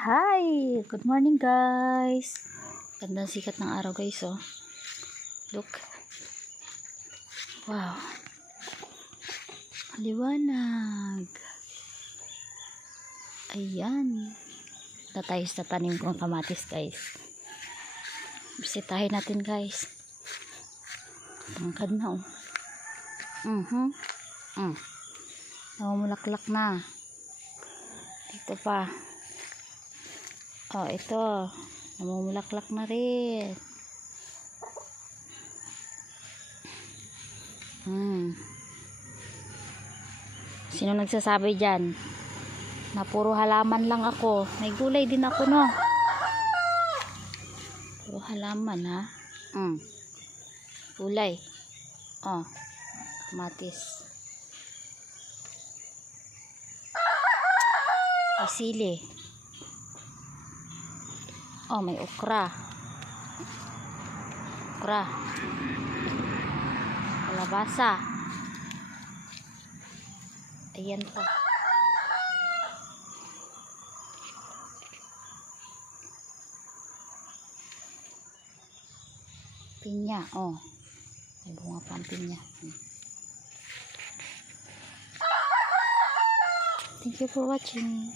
Hi! Good morning guys. Gandang sikat ng araw guys oh. Look. Wow. Liwanag. Ayan. Na tayo sa tanim kong kamatis guys. Bisitahin natin guys. Tangkad na oh. Namumulaklak na. Dito pa. Oh, ito. Namumulaklak na rin. Sino nagsasabi dyan? Na puro halaman lang ako. May gulay din ako, no? Puro halaman, ha? Gulay. Oh, kamatis. May sili. Oh, may okra. Kalabasa. Ayan pa. Pinya. Oh. May bunga pa ang pinya. Thank you for watching.